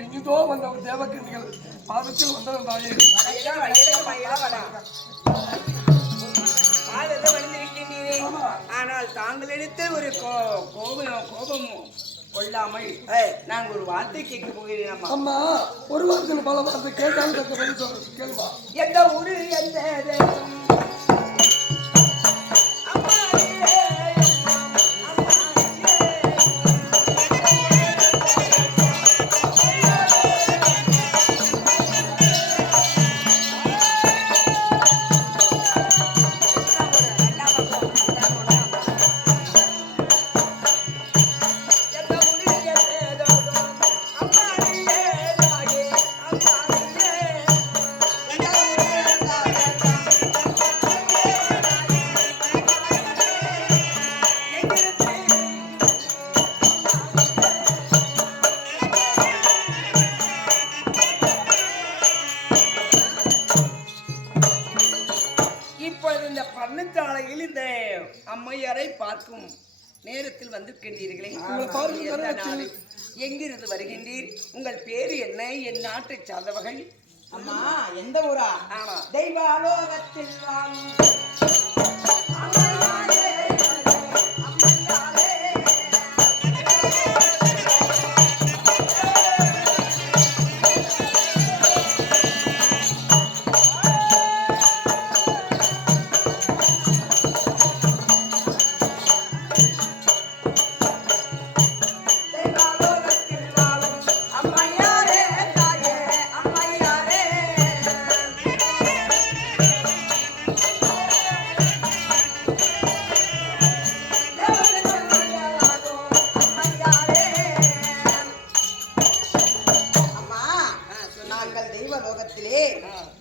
எங்கிருந்தோ வந்த ஒரு தேவக்கன்னிகள் பாதத்தில் வந்தவன் தாயே. ஆனால் தாங்கள் எடுத்த ஒரு கோபமும் கொள்ளாமல் நான் ஒரு வார்த்தை கேட்க போகிறேன். அம்மா ஒரு வாரத்தில் பல வார்த்தை கேட்டாலும் கேள்வா. எந்த ஊரு எந்த தேசம் அம்மையாரை பார்க்கும் நேரத்தில் வந்திருக்கின்றீர்களே, எங்கிருந்து வருகின்றீர்? உங்கள் பேரு என்ன? என் நாட்டை சார்ந்தவர்கள்? அம்மா எந்த ஊரா? தெய்வாலோகத்தில் வாழும்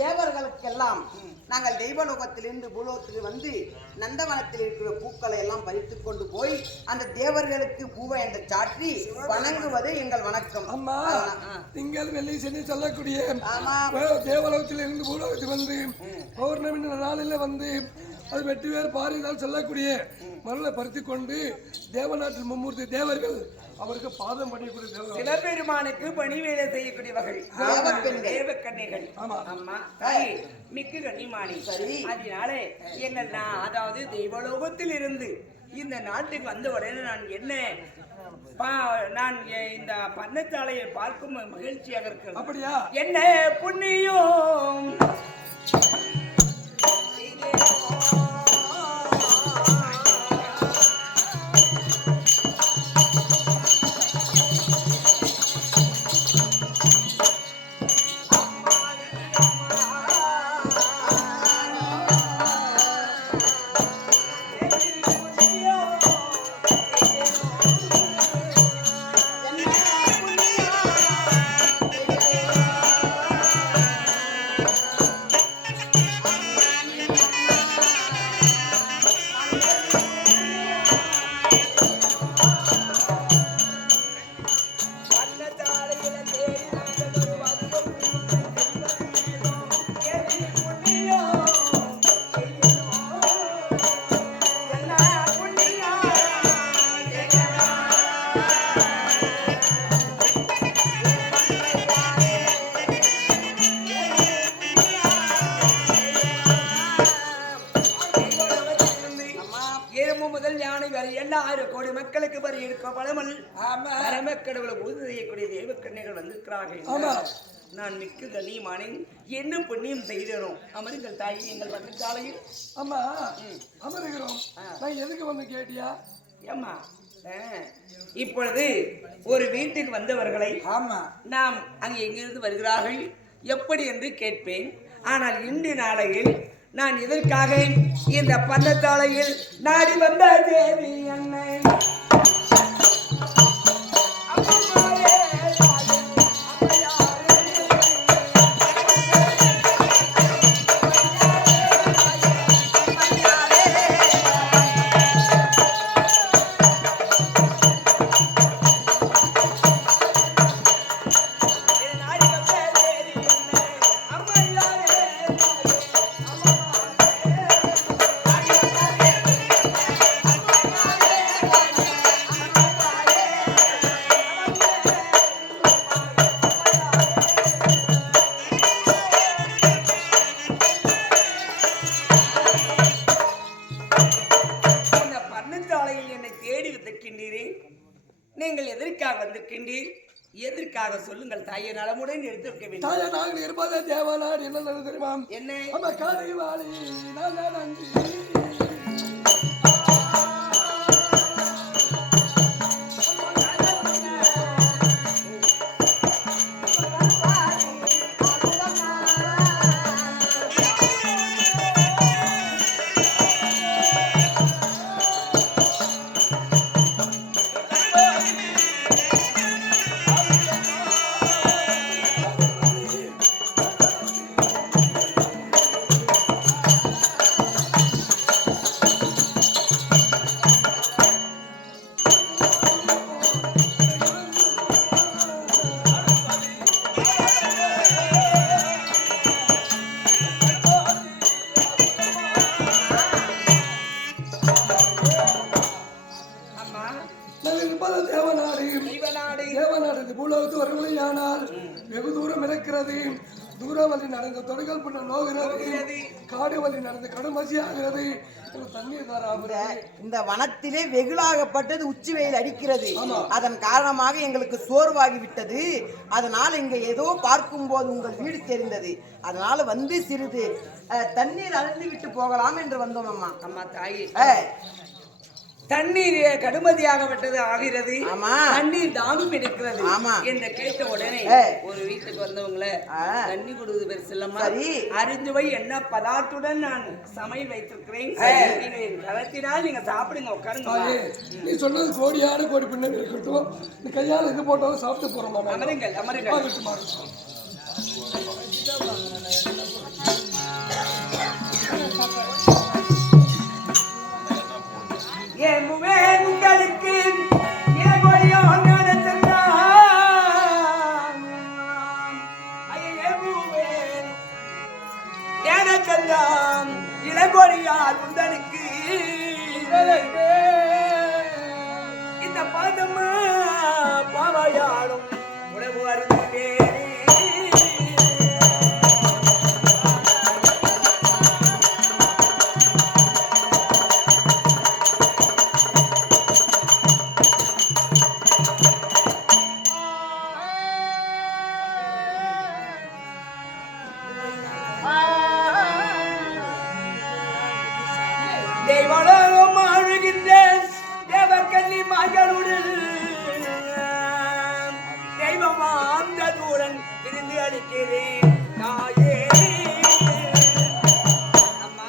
தேவர்களுக்கெல்லாம் நாங்கள் தெய்வலோகத்திலிருந்து பூலோகத்துக்கு வந்து நந்தவனத்தில் இருக்கிற பூக்களை எல்லாம் பறித்துக் கொண்டு போய் அந்த தேவர்களுக்கு பூவை என்று சாற்றி வணங்குவது எங்கள் வணக்கம். அம்மா திங்கள் வெள்ளி சனி சொல்லக்கூடிய தேவலோகத்தில் இருந்து பூலோகத்தில் வந்து பௌர்ணமி நாளில் வந்து அது வெற்றி வேறு பாரிதால் சொல்லக்கூடிய மருளை பறித்து கொண்டு தேவநாட்டில் மும்மூர்த்தி தேவர்கள் அவருக்கு பாதம் பண்ணக்கூடிய சிவபெருமானுக்கு பணி வேலை செய்யக்கூடியவர்கள் தேவக்கன்னிகள். அம்மா மிக்கு கன்னிமாணி. அதனால எங்கள் அதாவது தெய்வலோகத்தில் இருந்து இந்த நாட்டுக்கு வந்த உடனே நான் என்ன நான் இந்த பண்ணச்சாலையை பார்க்கும் மகிழ்ச்சியாக இருக்கிறது. அப்படியா? என்ன புண்ணியம் மக்களுக்கு வரி இருக்க பலமல் கடவுளை உறுதி செய்யக்கூடிய தெய்வக்கன்னிகள் வந்திருக்கிறார்கள். நான் மிக்க கண்ணியமானேன். என்ன புண்ணியம் செய்கிறோம்? அமருங்கள் தாயி எங்கள் பக்கச்சாலையில். அம்மா அமருகிறோம். நான் எதுக்கு வந்து கேட்டியா? ஏம்மா இப்பொழுது ஒரு வீட்டுக்கு வந்தவர்களை ஆமா நாம் அங்கே எங்கிருந்து வருகிறார்கள் எப்படி என்று கேட்பேன். ஆனால் இன்று நாளையில் நான் இதற்காக இந்த பந்தத்தாளையில் நாடி வந்த தேவி அன்னை நீங்கள் எதற்காக வந்திருக்கின்றீர்? எதற்காக சொல்லுங்கள் தாயை, நலமுடன் எடுத்து வைக்க வேண்டும். தாயை நாங்கள் இருப்பதே தேவநாடு. என்ன தெரியுமா? என்ன? நம்ம காரிவாளி நன்றி. வெகு தூரம் இருக்கிறது. தூரவழி நடந்த தொடைகள் பண்ண நோகிறது. காடு வழி நடந்த கடுமசி ஆகிறது. தண்ணீர் தராமல் இந்த வனத்திலே வெகுளாகப்பட்டது. உச்சி வெயில் அடிக்கிறது. அதன் காரணமாக எங்களுக்கு சோர்வாகி விட்டது. அதனால இங்க ஏதோ பார்க்கும் போது உங்கள் வீடு தெரிந்தது. அதனால வந்து சிறிது தண்ணீர் அழுந்து விட்டு போகலாம் என்று வந்தோம். அம்மா அம்மா தாயே, தண்ணீர் கடுமதியாகப்பட்டது ஆகிறது. தண்ணீர் தாகம் எடுக்கிறது என்று கேட்ட உடனே ஒரு வீட்டுக்கு வந்தவங்கள தண்ணி கொடுக்குது பெருசு இல்லம்மா, அறிந்து வை என்ன பதார்த்துடன் நான் சமையல் வைத்திருக்கிறேன், நீங்க கலத்தினால் நீங்க சாப்பிடுங்க, உட்காருங்க. நீ சொன்னது கோடியான கோடி பின்னாடி இருக்கட்டும். இந்த கையால் இது போட்டாலும் சாப்பிட்டு போறோம். அமருங்கள் அமருங்கள். உங்களுக்கு இளங்கொடியார் உந்தனுக்கு இந்த பாதம் பாவையாடும் உணவு அறிந்தே தெய்வலோகம் ஆழுகின்ற தேவக்கன்னி மகளுடன் தெய்வமாம் தூரன் விருந்து அளிக்கிறேன் தாயே. அம்மா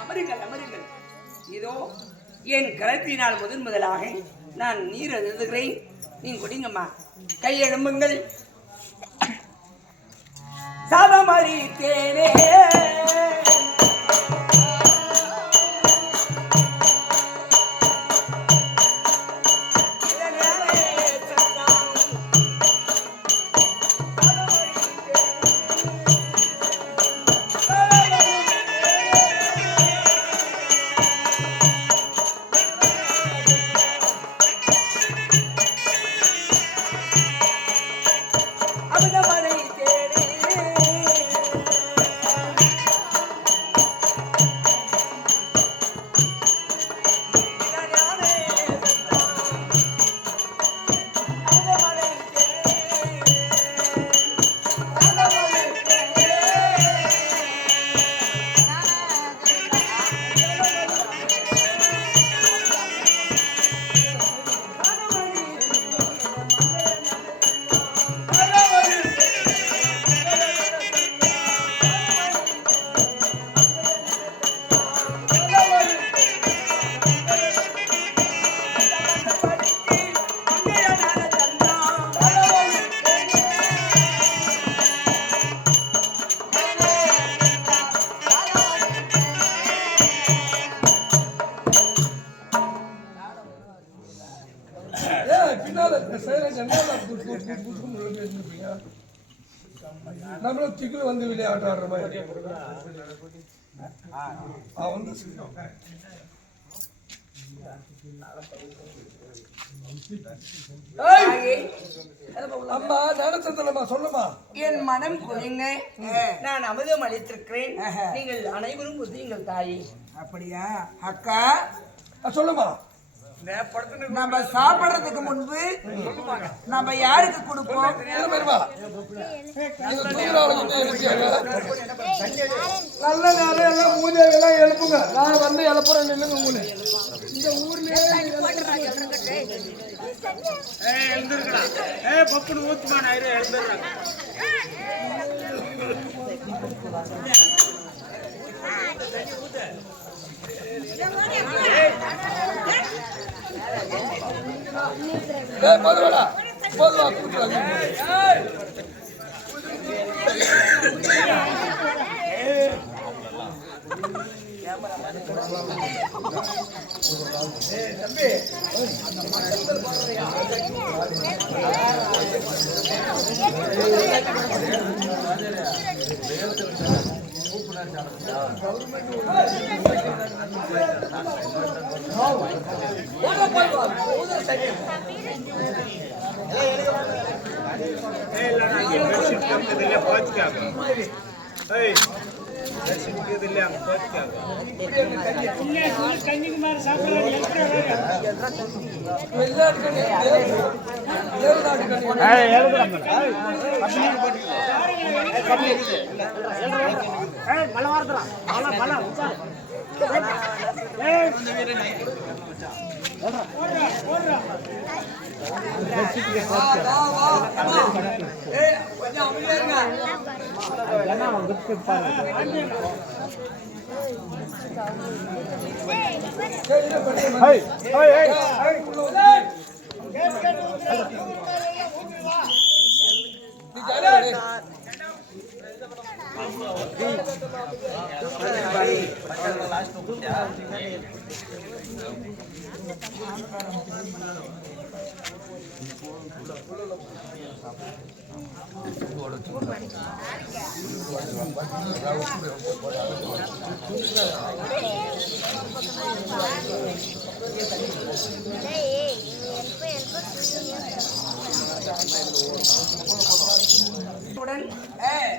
அமருங்கள் அமருங்கள். இதோ என் கரத்தினால் முதலாக நான் நீர் எழுதுகிறேன், நீ குடிங்கம்மா. கையெழும்புங்கள். சாதமரி தேனே பின்னால நம்மளும் திக்குல வந்து விளையாட்டு ஆடுற மாதிரி வந்து அம்மா நடத்தலமா சொல்லுமா. என் மனம் குளிங்க, நான் அமுதம் அளித்திருக்கிறேன். நீங்கள் அனைவரும் புதியுங்கள் தாயே. அப்படியா அக்கா? சொல்லுமா. நம்ம சாப்பிடுறதுக்கு முன்பு நம்ம யாருக்கு கொடுப்போம்? நல்ல நேரம் எல்லாம் மூதேவியெல்லாம் எழுப்புங்க. நான் வந்து எழுப்புறேன். நில்லுங்க. உங்களுக்கு இந்த ஊர்லயே பப்புனு ஊத்துமா நான் எழுந்துடுறேன். போதுவாடா போதுவா கூட்டுறாங்க. கன்னிகுமார் சாப்பிடலாம்.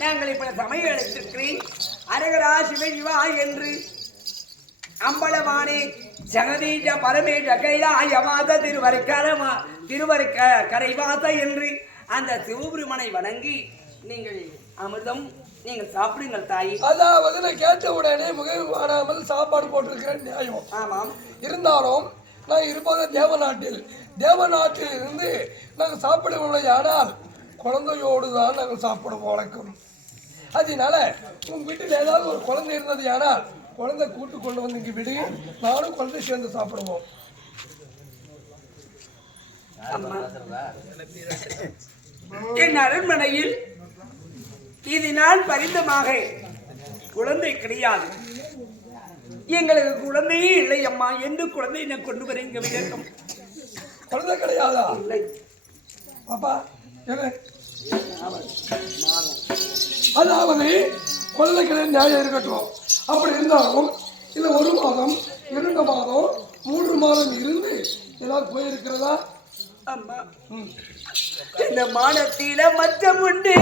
நாங்கள் இப்ப சமயம் எடுத்திருக்கிறேன். அரகரா சிவா என்று அம்பலமானே ஜெகதீஜ பரமேஜ கைலாயவாத கரைவாத என்று அந்த சிவபெருமனை வணங்கி நீங்கள் அமிர்தம் நீங்கள் சாப்பிடுங்கள் தாய். அதாவது நான் கேட்ட உடனே முகம் வாடாமல் சாப்பாடு போட்டிருக்கிறேன் நியாயம். ஆமாம். இருந்தாலும் நான் இருப்பது தேவநாட்டில் இருந்து நாங்கள் சாப்பிடவில்லை. ஆனால் குழந்தையோடு தான் நாங்கள் சாப்பிடுவோம் வழக்கம். அதனால உங்க வீட்டில் ஏதாவது ஒரு குழந்தை இருந்தது ஆனால் குழந்தை கூட்டு கொண்டு வந்து இங்கே விடு, நானும் குழந்தை சேர்ந்து சாப்பிடுவோம். என் அரண்மனையில் இதனால் பரிந்தமாக குழந்தை கிடையாது. எங்களுக்கு குழந்தையே இல்லை அம்மா. எந்த குழந்தை என்ன கொண்டு வர இங்க விளக்கம்? குழந்தை கிடையாதா? இல்லை பாப்பா. அதாவது குழந்தை கிடையாது நியாயம் இருக்கட்டும். அப்படி இருந்தாலும் இல்லை 1 மாதம் 2 மாதம் 3 மாதம் இருந்து ஏதாவது போயிருக்கிறதா? அம்மா, இந்த மானத்தில மச்சம் உண்டு.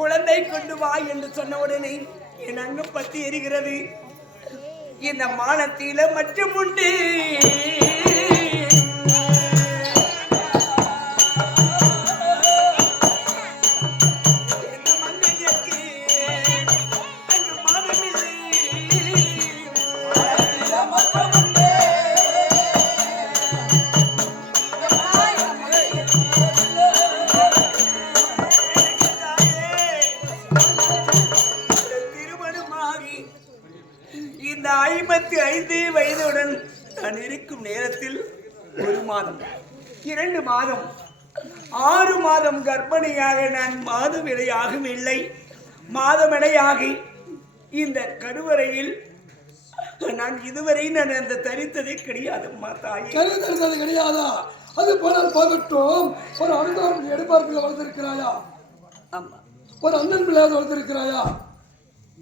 குழந்தை கொண்டு வா என்று சொன்ன உடனே என் அங்கு பத்தி எரிகிறது. இந்த மானத்தில மற்றும் உண்டு. 1 மாதம் 2 மாதம் 6 மாதம் கர்ப்பிணியாக நான் மாதவிடையாகவும் இல்லை. மாதவிடையாகி இந்த கருவறையில் நான் இதுவரை நான் அந்த தரித்ததே கிடையாதம்மா தாயே. தரித்தது கிடையாதா? அது போனால் போகட்டும். ஒரு அனுதாரம் எடுப்பார்களை வளர்த்திருக்கிறாயா? ஆமா. ஒரு அண்ணன் பிள்ளையாவது வளர்த்திருக்கிறாயா?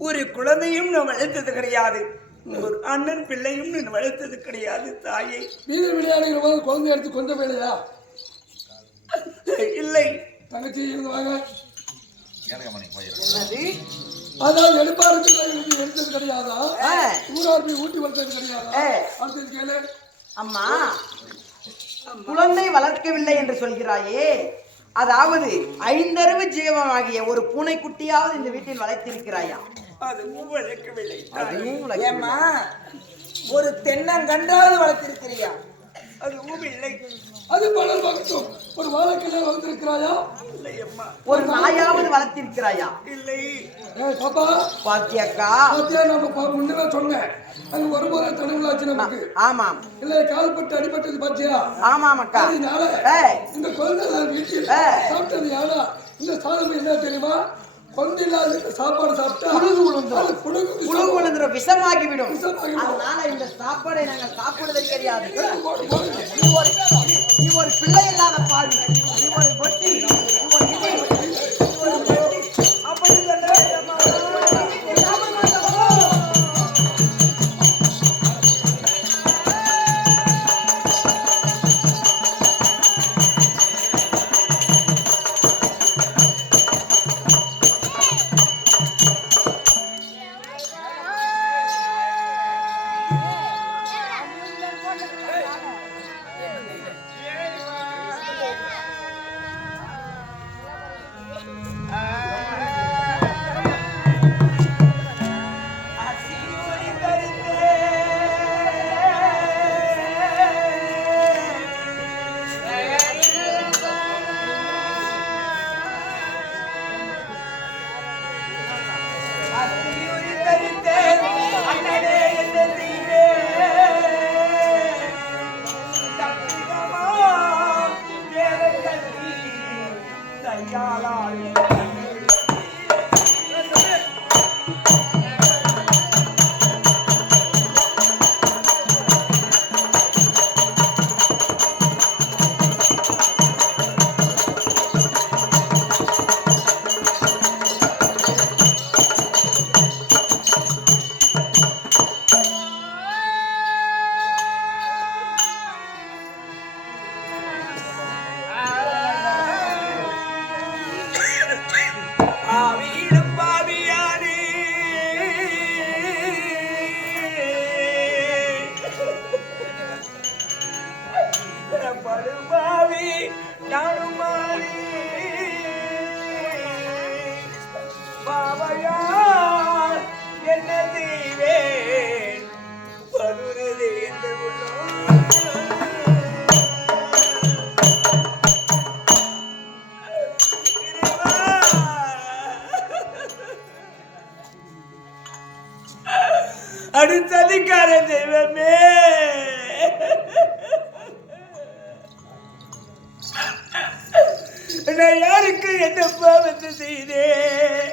ஒரு குழந்தையும் நான் வளர்த்தது கிடையாது. ஒரு அண்ணன் பிள்ளையும் நான் வளர்த்தது கிடையாது தாயே. வீதி விளையாடுகிற போது குழந்தை எடுத்து கொஞ்ச வேலையா? இல்லை. தங்கச்சி இருந்து வாங்க. என்னது? அதாவது எடுப்பாருக்கு எடுத்தது கிடையாதா? ஊரார் போய் ஊட்டி வளர்த்தது கிடையாதா? அது கேளு. அம்மா, குழந்தை வளர்க்கவில்லை என்று சொல்கிறாயே, அதாவது 5 அறிவு ஜீவமாகிய ஒரு பூனைக்குட்டியாவது இந்த வீட்டில் வளர்த்திருக்கிறாயா? அதுவும் வளர்க்கவில்லை. ஏம்மா, ஒரு தென்னங்கன்றாவது வளர்த்திருக்கிறியா? அதுவும் இல்லை. அது பணம் பகட்டும். ஒரு வாழைக்கிழமை வளர்த்திருக்கிறாயா? இல்லை அம்மா. ஒரு நாயாவது வளர்த்திருக்கிறாயா? இல்லை. பாப்பா பாத்தியாக்கா? பாத்தியா, நம்ம முன்னே சொன்னேன், அங்க ஒரு முறை தடவுலாச்சு நமக்கு. ஆமாம். இல்ல கால்பட்டு அடிபட்டது பாத்தியா? ஆமாம் அக்கா. அதனால இந்த குழந்தை வீட்டில் சாப்பிட்டது யாரா? இந்த சாதம் என்ன தெரியுமா? குழந்தை இல்லாத சாப்பாடு சாப்பிட்டா புழுகு விழுந்துரும், விஷமாகிவிடும். அதனால இந்த சாப்பாடை நாங்கள் சாப்பிடுவது கிடையாது. நீ ஒரு பிள்ளை இல்லாத பாவி, நீ ஒரு பொட்டி, நீ ஒரு இடி, நீ ஒரு பொட்டி. அப்படி படுபாவி நானுமாரி பாவையார் என்ன செய்வேன் படுறது என்ற அடுத்ததுக்கார தெய்வமே நான் யாருக்கு என்ன பாவத்தை செய்தேன்?